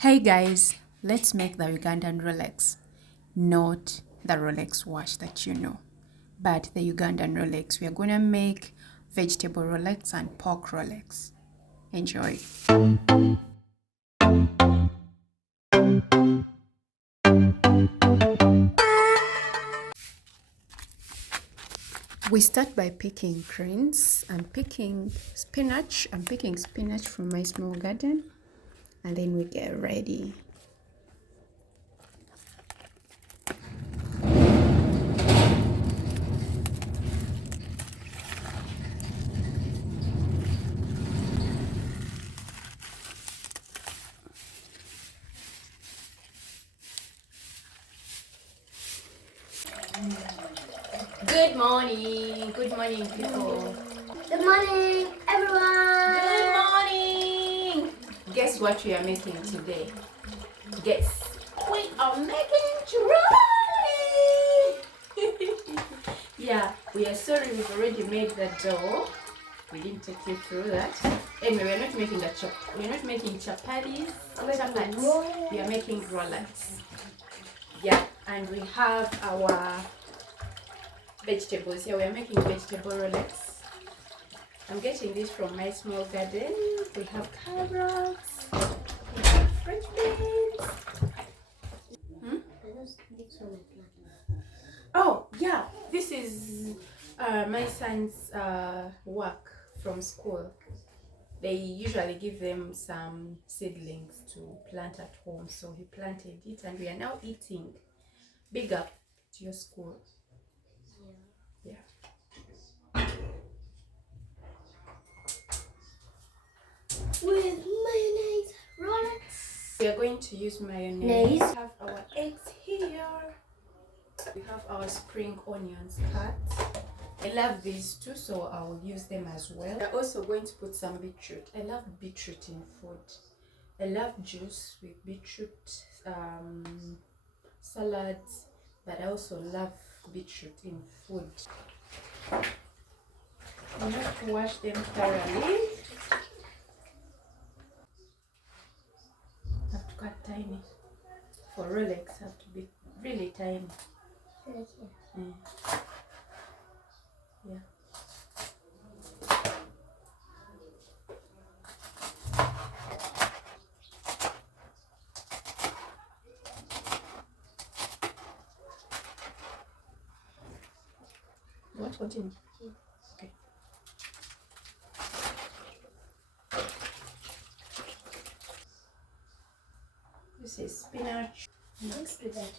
Hey guys, let's make the Ugandan Rolex. Not the Rolex watch that you know, but the Ugandan Rolex. We are gonna make vegetable Rolex and pork Rolex. Enjoy. We start by picking greens. I'm picking spinach. I'm picking spinach from my small garden, and then we get ready. Good morning, people. Good morning, everyone. Good morning. Guess what we are making today? Guess. We are making churrasco. Yeah, we are sorry we've already made the dough. We didn't take you through that. Anyway, we're not making we're not making chapatis. Chapatis. We are making rollers. Yeah, and we have our vegetables. Yeah, we are making vegetable Rolex. I'm getting this from my small garden. We have carrots, we have French beans. Oh, yeah, this is my son's work from school. They usually give them some seedlings to plant at home, so he planted it and we are now eating. Big up to your school. Yeah. With mayonnaise, Rolex. We are going to use mayonnaise. We have our eggs here. We have our spring onions cut. I love these too, so I will use them as well. We're also going to put some beetroot. I love beetroot in food. I love juice with beetroot, salads, but I also love beetroot in food. You have to wash them thoroughly. Have to cut tiny. For Rolex, have to be really tiny. Yeah. What? Continue. Okay. This is spinach. Mix with that.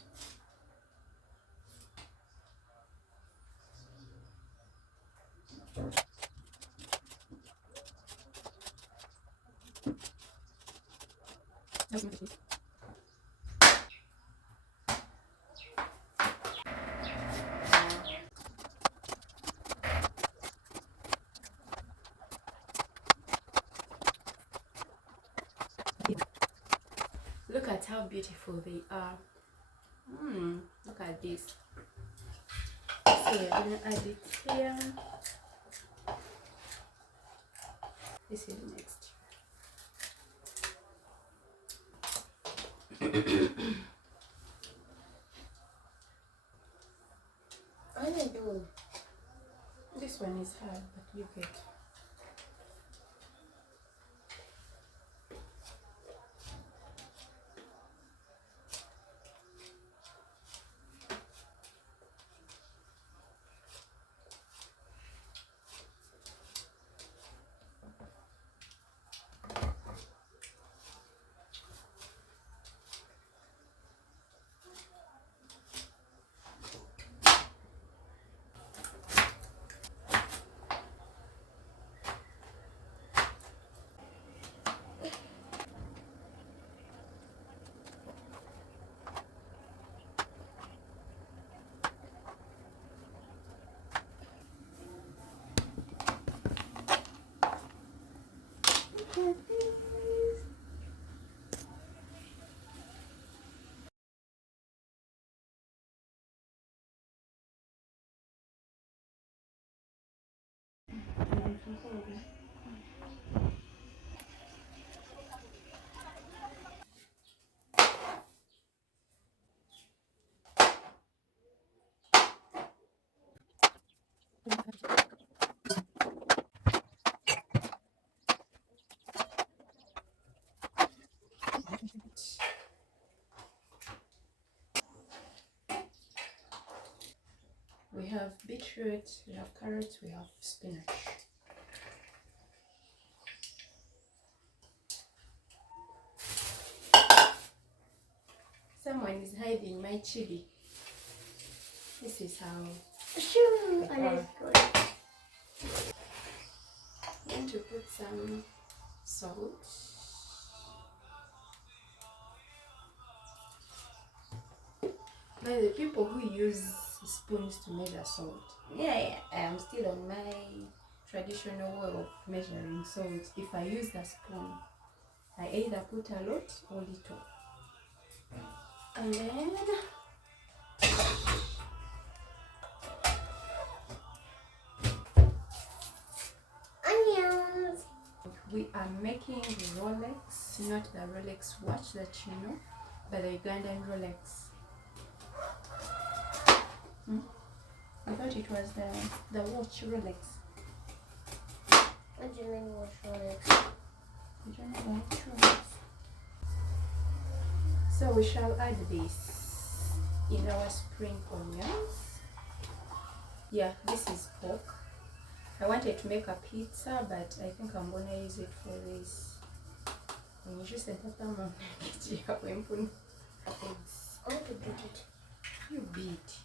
Look at how beautiful they are. Look at this. So we're gonna add it here. This is next. What am I doing? This one is hard, but you get. have beetroot, we have carrots, we have spinach. Someone is hiding my chili. This is how Sure. they are. I'm going to put some salt. Now the people who use spoons to measure salt, yeah, I am still on my traditional way of measuring salt. If I use the spoon, I either put a lot or little. And then Onions. we are making Rolex, not the Rolex watch that you know, but the Ugandan Rolex. I thought it was the watch Rolex. What do you mean watch Rolex? You don't know the watch Rolex. So we shall add this in our spring onions. Yeah, this is pork. I wanted to make a pizza, but I think I'm gonna use it for this. When you just enter them on eggs. I want to beat it. You beat.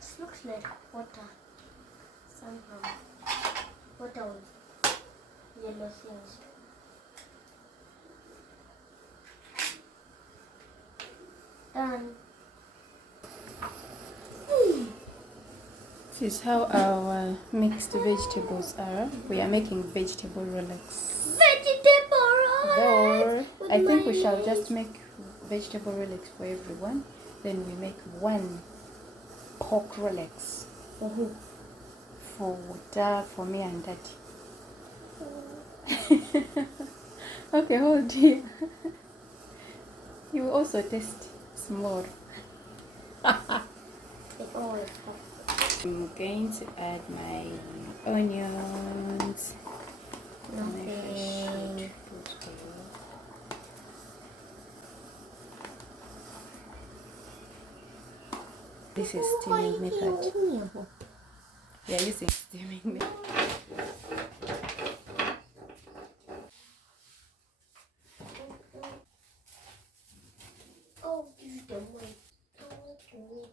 This looks like water. Somehow. Water with yellow things. Done. This is how our mixed vegetables are. We are making vegetable Rolex. Vegetable Rolex. Or I think we shall just make vegetable Rolex for everyone. Then we make one pork Rolex. For Dad, for me and Daddy. Okay, hold here. You will also taste small. It always happens. I'm going to add my onions. Nothing. This is steaming method. We are using steaming method. Oh, give it a way. Oh, what you need.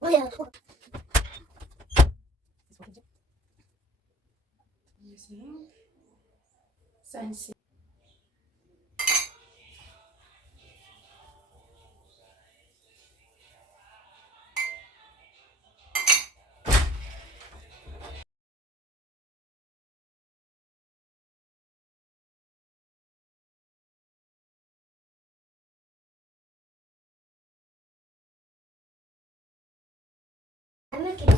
Oh, yeah. Using sunset. I make it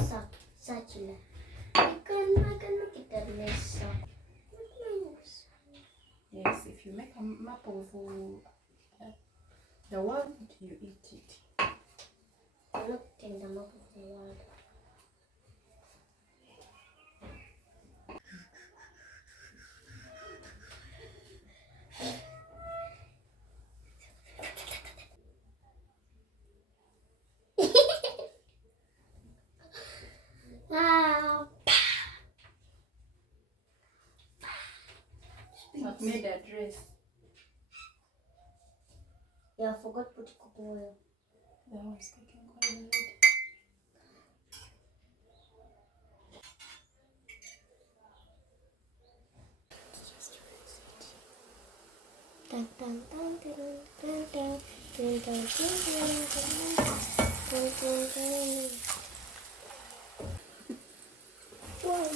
circular. I can make it a less. Yes, if you make a map of the world, you eat it. I'm not in the map of the world. Wow. I've made a dress. Yeah, I forgot to put cooking oil. That was cooking oil already. Just raise it. Dun, dun, dun, dun, dun, dun, dun, dun, dun, dun, dun. Wow.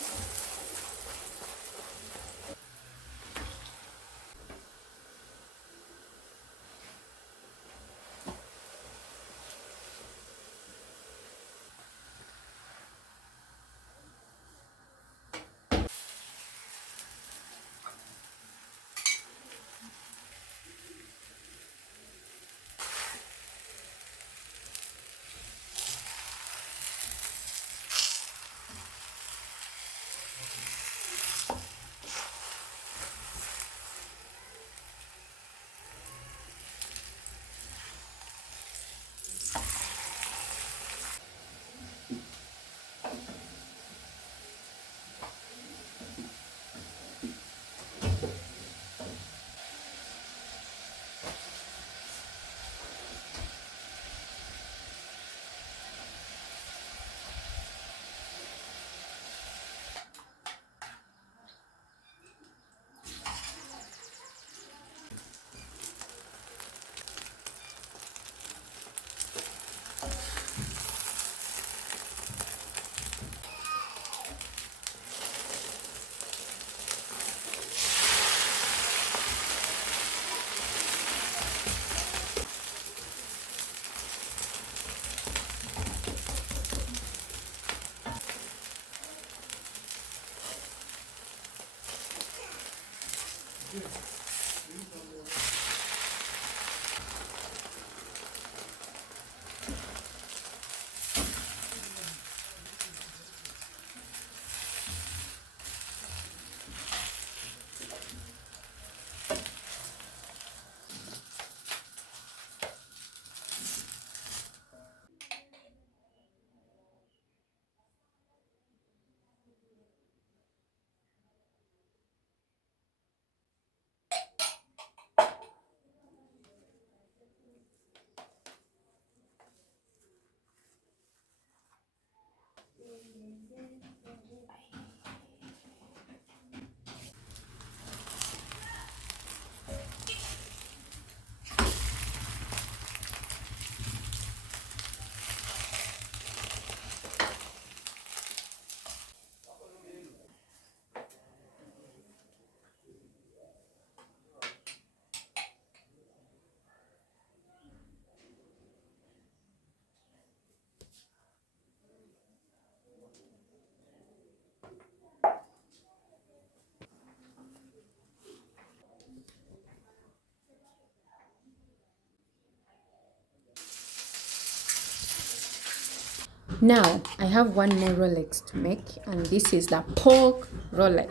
Now I have one more Rolex to make, and this is the pork Rolex.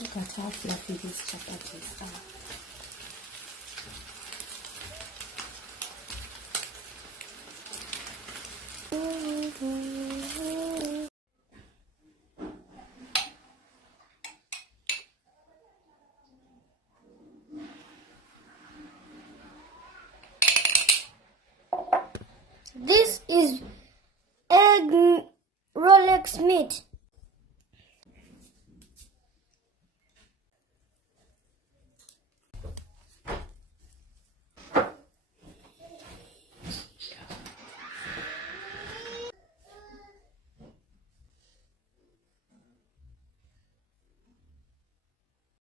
Look at how fluffy these chapatis are. This is egg Rolex meat.